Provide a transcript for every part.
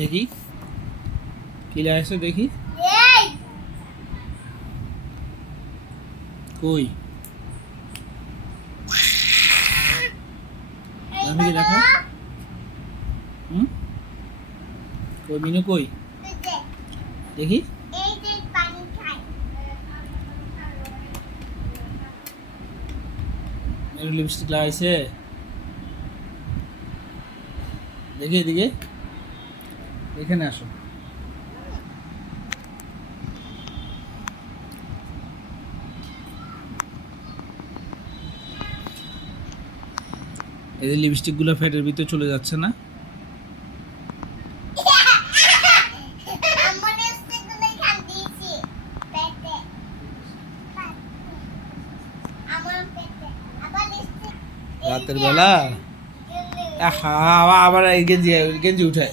দেখি কি লাগছে দেখি কই আমি কি দেখো কই মিনু কই দেখি মেরু লিপস্টিক লাগাইছে দেখি এদিকে এখানে আসো এই যে লিপস্টিক গুলো ফ্যাটের ভিতরে চলে যাচ্ছে না রাতের বেলা আবার এই গেঞ্জি উঠায়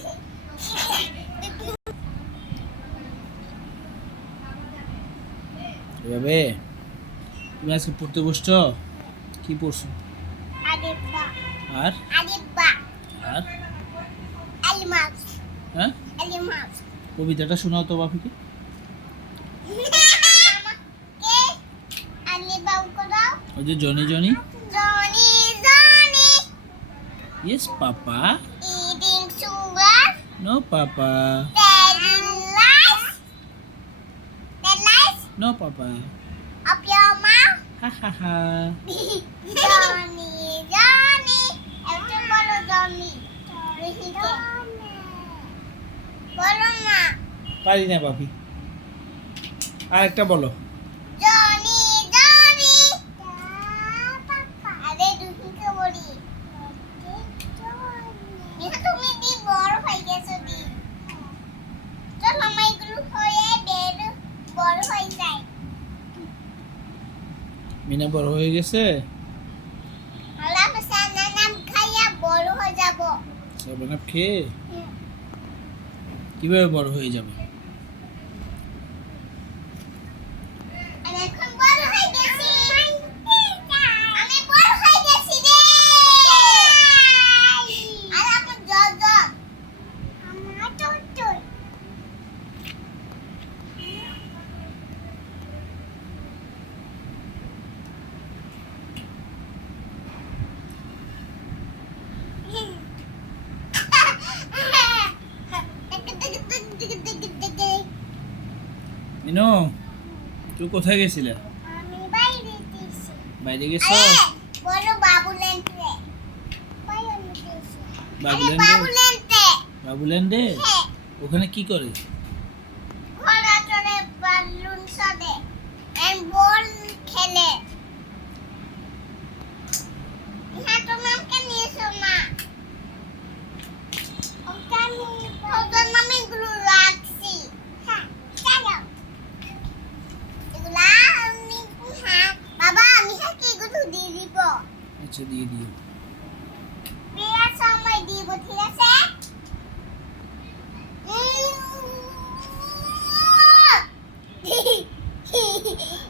এভাবে তুমি আজকে পড়তে বসছো কি পড়ছো আর আর হ্যাঁ কবিতাটা শোনাও তো বাপিকে ওই যে Johnny Johnny Yes, Papa. Eating sugar. No, Papa. Telling lies. The lies No, Papa. of your mouth. Ha ha ha. Johnny, Johnny. Everyone follow Johnny. বলো না পারি না বাপি আর একটা বলো জনি জনি আরে দুঃখিত বলি তুমি দি বড় হয়ে গেছো দি চল আমাইগুলো হয়ে বের বড় হয়ে যায় মিনা বড় হয়ে গেছে আলাম সানা নাম খাইয়া বড় হয়ে যাব সাবানাপ খেয়ে কিভাবে বড় হয়ে যাবে আমি এখন বড় হয়ে গেছি আমি বড় হয়ে গেছি রে আর আপন জল জল আমার টুটু মিনু তুই কোথায় গেছিলে আমি বাইরে গেছি বাইরে গেছো বড় বাবুল্যান্ডে বাইরে গেছি বাবুল্যান্ডে বাবুল্যান্ডে বাবুল্যান্ডে হ্যাঁ ওখানে কি করে ঘোড়া চড়ে বালুন সাদে এন্ড বল খেলে হ্যাঁ তো নামকে নিয়েছো না ওকে আমি ওদের নামে গুলো রাখছি হ্যাঁ চলো এগুলা আমি হ্যাঁ বাবা আমি কি এগুলো দিয়ে দিব আচ্ছা দিয়ে দিও বিয়ার সময় দিব ঠিক আছে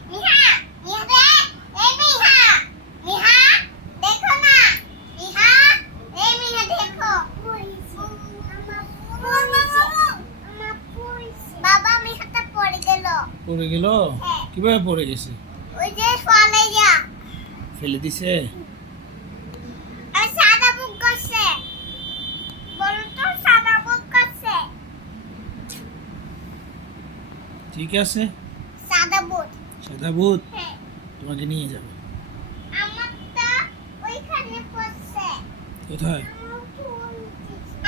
মিহা মিহা দেখ এই মিহা মিহা দেখো না মিহা এই মিহা দেখো বাবা মিহাটা পড়ে গেল পড়ে গেল হ্যাঁ। কিভাবে পড়ে গেছে ওই যে ফলে যা ফেলে দিছে আর সাদা বুক করছে বলো তো সাদা বুক করছে ঠিক আছে সাদা বুক সাদা ভূত হ্যাঁ তোমাকে নিয়ে যাবে আমারটা ওইখানে পড়ছে কোথায়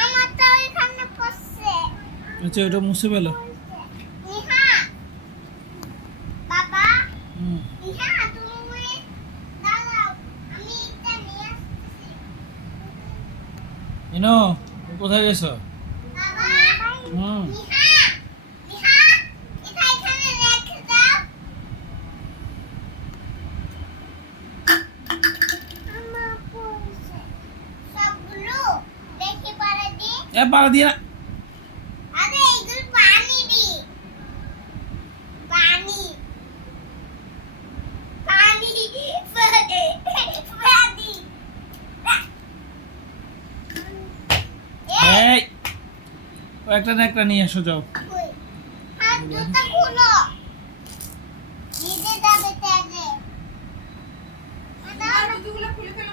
আমারটা ওইখানে পড়ছে আচ্ছা ওটা মুছে ফেলো নিহা বাবা হুম নিহা তুমি দাঁড়াও আমি এটা নিয়ে আসছি মিনু তুমি কোথায় গেছো বাবা হুম নিহা নিহা এটা এখানে রেখে দাও আমার পড়ছে সবগুলো দেখি পারে দি এ পাড়া দিয়ে না আরে এগুলো পানি দি পানি পানি পানি এই একটা না একটা নিয়ে এসো যাও। কই? হাত দুটো খুলো। নিজে যাবে ত্যাগে। জুতোগুলো খুলে ফেলো।